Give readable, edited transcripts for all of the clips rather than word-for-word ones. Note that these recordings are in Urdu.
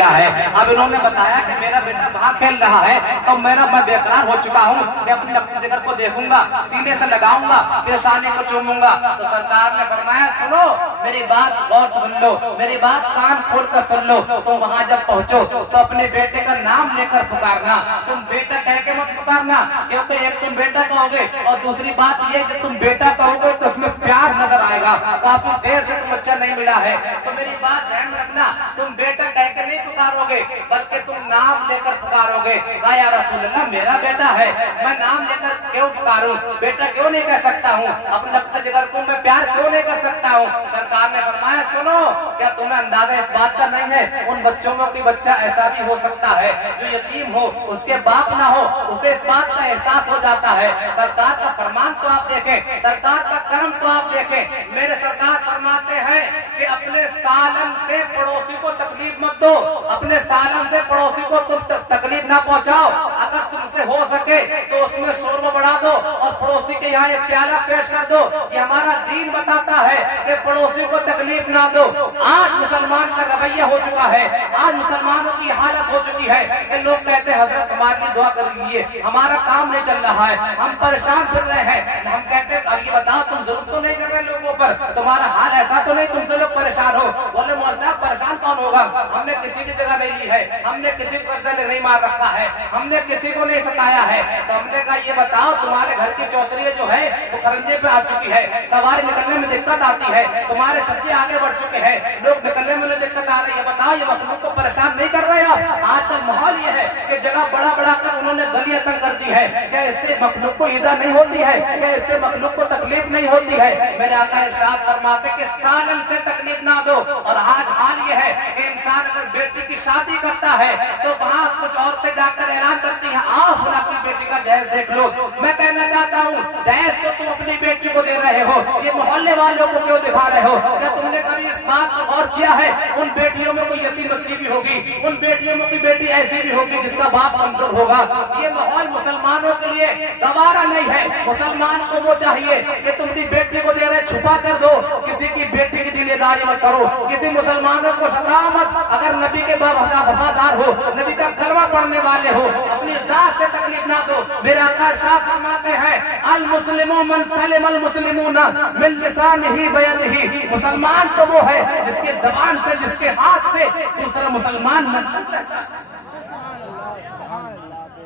کیا ہے. اب انہوں نے بتایا کہ میرا بیٹا وہاں کھیل رہا ہے تو میں بے قرار ہو چکا ہوں کہ اپنی لفظ جگر کو دیکھوں گا, سینے سے لگاؤں گا, پیشانی کو چوموں گا. تو سرکار نے فرمایا سنو میری بات غور سے سن لو, میری بات کان کھول کر سن لو. تم وہاں جب پہنچو تو اپنے بیٹے کا نام لے کر پکارنا, تم بیٹا کہہ کے مت پکارنا, کیونکہ ایک تم بیٹا کہو گے اور دوسری بات یہ کہ تم بیٹا کہو گے تو اس میں پیار نظر آئے گا, کافی دیر سے تم بچہ نہیں ملا ہے. تو میری بات دھیان رکھنا, تم بیٹا کہہ کے نہیں پکارو گے بلکہ تم نام لے کر پکارو گے. کہا یا رسول اللہ میرا بیٹا ہے, میں نام لے کر کیوں پکاروں, بیٹا کیوں نہیں کہہ سکتا ہوں, اپنے لفظ جگر کو میں پیار کیوں نہیں کر سکتا ہوں. سرکار نے فرمایا سنو کیا تمہیں اندازہ اس بات کا نہیں ہے ان بچوں میں کوئی بچہ ایسا بھی ہو سکتا ہے جو یتیم ہو, اس کے باپ نہ ہو, اسے اس بات کا احساس ہو جاتا ہے. سرکار کا فرمان تو آپ دیکھیں, سرکار کا کرم تو آپ دیکھیں. میرے سرکار فرماتے ہیں کہ اپنے سالن سے پڑوسی کو تکلیف مت دو, اپنے سالن سے پڑوسی کو تم تکلیف نہ پہنچاؤ. اگر تم سے ہو سکے تو اس میں شوربہ بڑھا دو اور پڑوسی کے یہاں ایک پیالہ پیش کر دو. یہ ہمارا دین بتاتا ہے کہ پڑوسی کو تکلیف نہ دو. آج مسلمان کا رویہ ہو چکا ہے, آج مسلمانوں کی حالت ہو چکی ہے کہ لوگ کہتے ہیں حضرت ہمارے لیے دعا کر لیجیے, ہمارا کام نہیں چل رہا ہے, ہم پریشان پھر رہے ہیں. ہم کہتے ہیں اب یہ بتاؤ تم ضرور تو نہیں کر رہے لوگوں پر, تمہارا حال ایسا تو نہیں تم سے لوگ پریشان ہو. بولے مولوی صاحب پریشان کون ہوگا, ہم نے کسی کی جگہ نہیں لی ہے, ہم نے کسی کو قرضہ نہیں مار رکھا ہے, ہم نے کسی کو نہیں ستایا ہے. تو ہم نے کہا یہ بتاؤ تمہارے گھر کی چوتری جو ہے وہ خرنجے پہ آ چکی ہے, سواری نکلنے میں دقت آتی ہے, تمہارے چھجے آگے بڑھ چکے ہیں, لوگ نکلنے میں دقت آ رہی ہے. بتاؤ یہ مخلوق کو پریشان نہیں کر رہے آپ. آج کل ماحول یہ ہے کہ جگہ بڑا بڑا کر انہوں نے گلیاں تنگ کر دی ہے. کیا اس سے مخلوق کو ایذا نہیں ہوتی ہے, کیا اس سے مخلوق کو تکلیف نہیں ہوتی ہے. میرے آقا ارشاد فرماتے کہ سالن سے تکلیف نہ دو. اور آج حال یہ ہے کہ انسان اگر بیٹی کی شادی کرتا ہے تو وہاں کچھ عورتیں جا کر اعلان کرتی ہیں آؤ فلاں کی بیٹی کا جہیز دیکھ لو. میں کہنا چاہتا ہوں جہیز تو تم اپنی بیٹی کو دے رہے ہو, یہ محلے والوں کو کیوں دکھا رہے ہو. کیا تم نے کبھی اس بات کو غور کیا ہے ان بیٹیوں میں کوئی یتیم بچی بھی ہوگی, ان بیٹیوں میں کوئی بیٹی ایسی بھی ہوگی جس کا باپ کمزور ہوگا. یہ ماحول مسلمانوں کے لیے گوارا نہیں ہے. مسلمان کو وہ چاہیے کہ تم اپنی بیٹی کو دے رہے چھپا کر دو, کسی کی بیٹی کی دینداری مت کرو, کسی مسلمانوں کو ستاؤ مت. اگر نبی کے وفادار ہو, نبی کا کلمہ پڑھنے والے ہو, اپنی ذات سے تکلیف نہ دو. میرا آقا ارشاد فرماتے ہیں المسلم من سلم المسلمون من لسانہ بیدہ, مسلمان تو وہ ہے جس کے زبان سے, جس کے ہاتھ سے دوسرا مسلمان محفوظ رہتا ہے,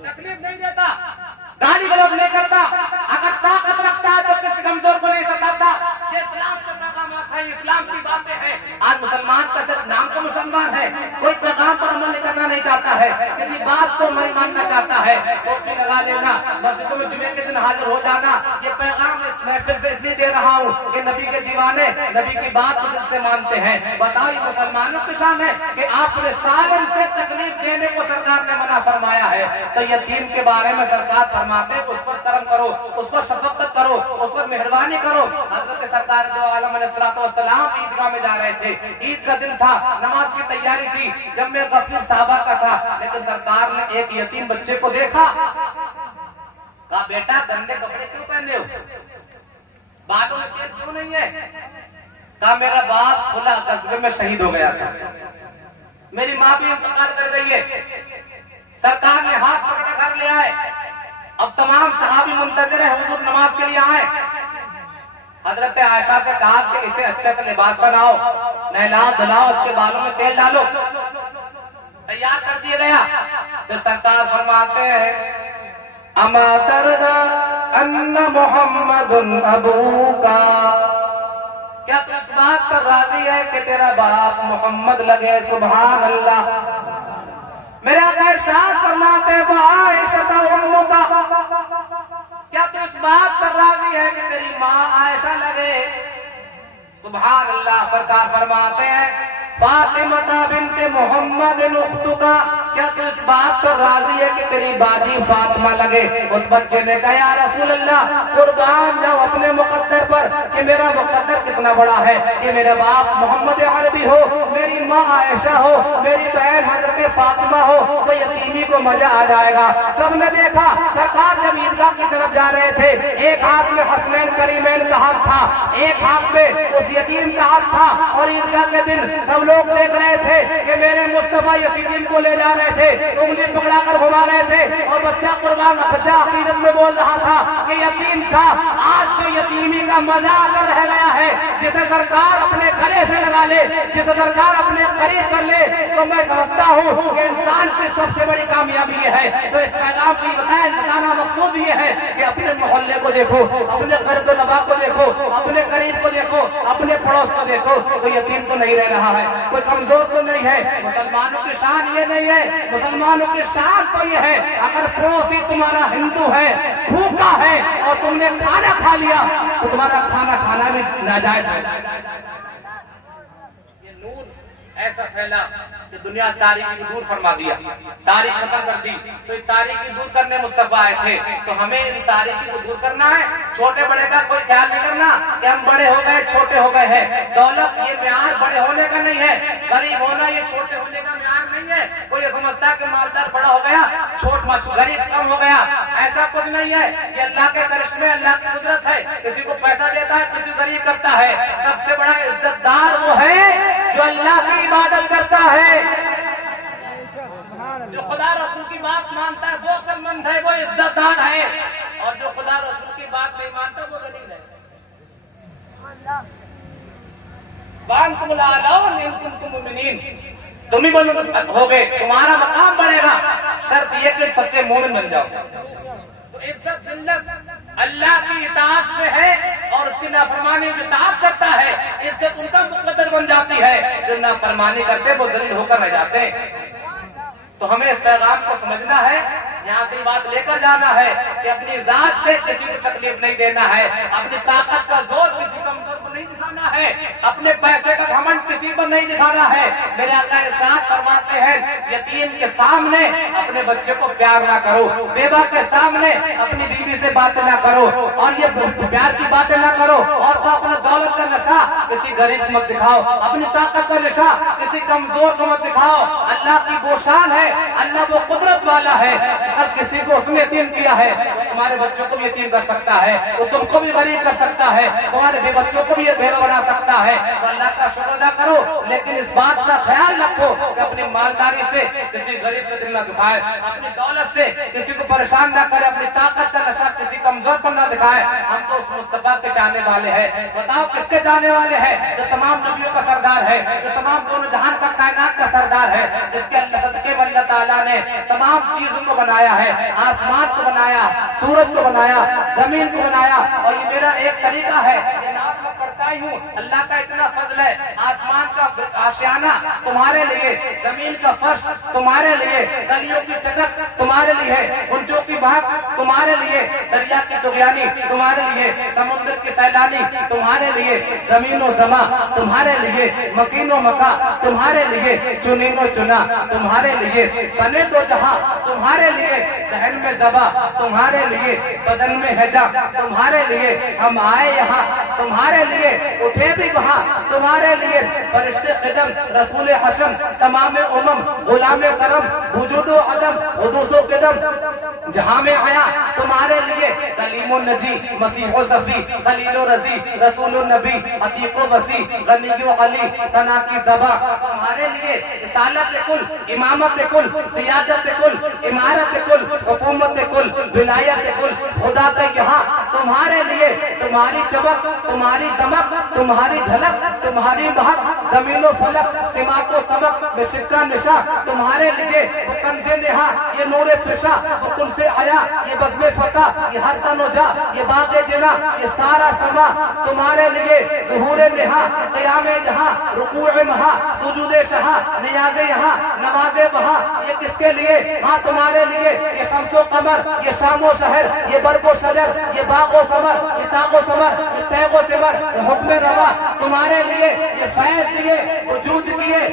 تکلیف نہیں دیتا, گالی گلوچ نہیں کرتا, اگر طاقت رکھتا ہے تو کسی کمزور کو نہیں ستاتا. یہ اسلام کے پیغامات ہیں, اسلام کی باتیں ہیں. آج مسلمان کا صرف نام تو مسلمان ہے, کوئی پیغام پر عمل کرنا نہیں چاہتا ہے, کسی بات کو نہیں ماننا چاہتا ہے. ٹوپی لگا لینا, مسجدوں میں جمعے کے دن حاضر ہو جانا, یہ پیغام اس محفل سے اس لیے دے رہا ہوں کہ نبی کے دیوانے نبی کی بات کو دل سے مانتے ہیں. بتاؤ یہ مسلمانوں کی شان ہے کہ آپ نے سالن سے تکلیف دینے کو سرکار نے منع فرمایا ہے. تو یتیم کے بارے میں سرکار فرماتے ہیں اس پر کرم کرو, اس پر شفقت کرو, اس پر مہربانی کرو. حضرت سرکار دو عالم علیہ السلام عیدگاہ میں جا رہے تھے, عید کا دن تھا, نماز کی تیاری تھی, جب میں غفیر صحابہ کا تھا, لیکن سرکار نے ایک یتیم بچے کو دیکھا, کہا بیٹا گندے کپڑے کیوں پہنے ہو, بالوں میں تیل کیوں نہیں ہے. کہا میرا باپ کھلا غزوے میں شہید ہو گیا تھا, میری ماں بھی انتقال کر گئی ہے. سرکار نے ہاتھ پکڑے گھر لے آئے. اب تمام صحابی منتظر ہیں حضور نماز کے لیے آئے. حضرت عائشہ سے کہا کہ اسے اچھے سے لباس بناؤ, نہلا دھلاؤ, اس کے بالوں میں تیل ڈالو. تیار کر دیا گیا. پھر سرکار فرماتے ہیں اما ترضى ان محمد ابوکا, کیا تو اس بات پر راضی ہے کہ تیرا باپ محمد لگے. سبحان اللہ. میرے آقا ارشاد فرماتے ہیں عائشہ امکا, کیا تو اس بات پر راضی ہے کہ تیری ماں عائشہ لگے. سبحان اللہ. سرکار فرماتے ہیں فاطمہ بنت محمد اختکا, کیا تو اس بات پر راضی ہے کہ تیری باجی فاطمہ لگے. اس بچے نے کہا یا رسول اللہ قربان جاؤ اپنے مقدر پر کہ میرا مقدر کتنا بڑا ہے کہ میرا باپ محمد عربی ہو, میری ماں عائشہ ہو, میری بہن حضرت کہ فاطمہ ہو تو یتیمی کو مزہ آ جائے گا۔ سب نے دیکھا سرکار جب عیدگاہ کی طرف جا رہے تھے، ایک ہاتھ میں حسنین کریمین کا ہاتھ تھا، ایک ہاتھ میں اس یتیم کا ہاتھ تھا، اور عیدگاہ کے دن سب لوگ دیکھ رہے تھے کہ میرے مصطفیٰ یتیم کو لے جا رہے تھے، انگلی پکڑا کر گھما رہے تھے، اور بچہ قربان، بچہ عقیدت میں بول رہا تھا کہ یتیم تھا، آج تو یتیمی کا مزہ آ کر رہ گیا ہے، جسے سرکار اپنے گلے سے لگا لے، جسے سرکار اپنے قریب کر لے، تو میں سمجھتا ہوں کہ انسان کی سب سے بڑی کامیابی یہ ہے۔ تو اس پیغام کو بتانا مقصود یہ ہے کہ اپنے محلے کو دیکھو، اپنے قرب و نواح کو دیکھو، اپنے قریب کو دیکھو، اپنے پڑوس کو دیکھو، کوئی یتیم تو نہیں رہ رہا ہے، کوئی کمزور تو نہیں ہے۔ مسلمانوں کی شان یہ نہیں ہے، مسلمانوں کی شان تو یہ ہے اگر پڑوسی تمہارا ہندو ہے، بھوکا ہے، اور تم نے کھانا کھا لیا تو تمہارا کھانا کھانا بھی ناجائز ہے۔ یہ نور ایسا پھیلا کہ دنیا تاریکی کو دور فرما دیا، تاریخ ختم کر دی، تو یہ تاریکی دور کرنے مصطفیٰ آئے تھے، تو ہمیں ان تاریکی کو دور کرنا ہے۔ چھوٹے بڑے کا کوئی خیال نہیں کرنا کہ ہم بڑے ہو گئے چھوٹے ہو گئے ہیں، دولت یہ معیار بڑے ہونے کا نہیں ہے، غریب ہونا یہ چھوٹے ہونے کا معیار نہیں ہے۔ کوئی یہ سمجھتا ہے کہ مالدار بڑا ہو گیا غریب کم ہو گیا، ایسا کچھ نہیں ہے، یہ اللہ کے کرشمے، اللہ کی قدرت ہے، کسی کو پیسہ دیتا ہے، کسی کو غریب کرتا ہے۔ سب سے بڑا عزت دار وہ ہے جو اللہ کی عبادت کرتا ہے، جو خدا رسول کی بات مانتا ہے وہ عقل مند ہے، وہ عزت دار ہے، اور جو خدا رسول کی بات نہیں مانتا وہ ذلیل ہے۔ وَأَنْتُمُ الْأَعْلَوْنَ إِن كُنتُم مُؤْمِنِينَ، تم ہی بلند ہوگے، تمہارا مقام بڑھے گا، شرط یہ کہ سچے مومن بن جاؤ۔ تو عزت ذلت اللہ کی اطاعت میں ہے، اور اس کی نافرمانی جو اطاعت کرتا ہے عزت ان کا مقدر بن جاتی ہے، جو نافرمانی کرتے وہ ذلیل ہو کر رہ جاتے ہیں۔ تو ہمیں اس پیغام کو سمجھنا ہے، یہاں سے بات لے کر جانا ہے کہ اپنی ذات سے کسی کو تکلیف نہیں دینا ہے، اپنی طاقت کا زور کسی کمزور کو نہیں دکھانا ہے، اپنے پیسے کا گھمنڈ کسی پر نہیں دکھانا ہے۔ میرے آقا ارشاد فرماتے ہیں یتیم کے سامنے اپنے بچے کو پیار نہ کرو، بیوہ کے سامنے اپنی بیوی سے باتیں نہ کرو، اور یہ پیار کی باتیں نہ کرو، اور تو اپنا دولت کا نشہ کسی غریب کو مت دکھاؤ، اپنی طاقت کا نشہ کسی کمزور کو مت دکھاؤ۔ اللہ کی وہ شان ہے، اللہ وہ قدرت والا ہے، اگر کسی کو اس نے یتیم کیا ہے تمہارے بچوں کو بھی یتیم کر سکتا ہے، وہ تم کو بھی غریب کر سکتا ہے، تمہارے بے بچوں کو بھی بیوہ بنا سکتا ہے۔ تو اللہ کا شکر ادا کرو، لیکن اس بات کا خیال رکھو کہ اپنی مالداری سے کسی غریب کا دل نہ دکھائے، اپنی دولت سے کسی کو پریشان نہ کرے، اپنی طاقت کا نشہ کسی کمزور پر نہ دکھائے۔ ہم تو اس مصطفیٰ کے چاہنے والے ہیں، بتاؤ کس کے چاہنے والے ہیں؟ جو تمام نبیوں کا سردار ہے، جو تمام دونوں جہان کا کائنات کا سردار ہے، جس کے صدقے میں اللہ تعالیٰ نے تمام چیزوں کو بنایا ہے، آسمان کو بنایا، سورج کو بنایا، زمین کو بنایا، اور یہ میرا ایک طریقہ ہے، یہ نعت میں پڑھتا ہی ہوں، اللہ کا اتنا فضل ہے، آسمان کا آشیانہ تمہارے لیے، زمین کا فرش تمہارے لیے، گلیوں کی چٹک تمہارے لیے، غنچوں کی بہک تمہارے لیے، دریا کی طغیانی تمہارے لیے، سمندر کی سیلانی تمہارے لیے، زمین و زماں تمہارے لیے، مکین و مکا تمہارے لیے، چنین و چنا تمہارے لیے، بنے دو جہاں تمہارے لیے، دہن میں زبا تمہارے لیے، بدن میں ہجا تمہارے لیے، ہم آئے یہاں تمہارے لیے، اٹھے بھی وہاں تمہارے لیے، فرشتے قدم رسول حشم تمام امم غلام کرم وجود و عدم حدوث و قدم جہاں میں آیا تمہارے لیے، کلیم و نجی مسیح و صفی خلیل و رضی رسول و نبی عتیق و وسیع غنی و علی تنا کی زبا تمہارے لیے، رسالت کل امامت کل سیادت کل امارت کل حکومت کل ولایت کل خدا کا یہاں تمہارے لیے، تمہاری چمک تمہاری دمک تمہاری جھلک تمہاری مہک زمین و فلک سماق و سبق میں شکا نشا تمہارے لیے، کنز نہا یہ نور فشا کل سے آیا یہ بزم فتح یہ ہر تن و جا یہ باغ جنا یہ سارا سما تمہارے لیے، ظہور نہا قیام جہاں رکوع مہا سجود شہا نیاز یہاں نماز وہاں، یہ کس کے لیے؟ ہاں تمہارے لیے، یہ شمس و قمر یہ شام و شہر یہ برگ و شجر یہ باغ و ثمر یہ تاغ و ثمر یہ تیغ و ثمر یہ حکم روا تمہارے لیے، یہ فیض دیے وجود کیے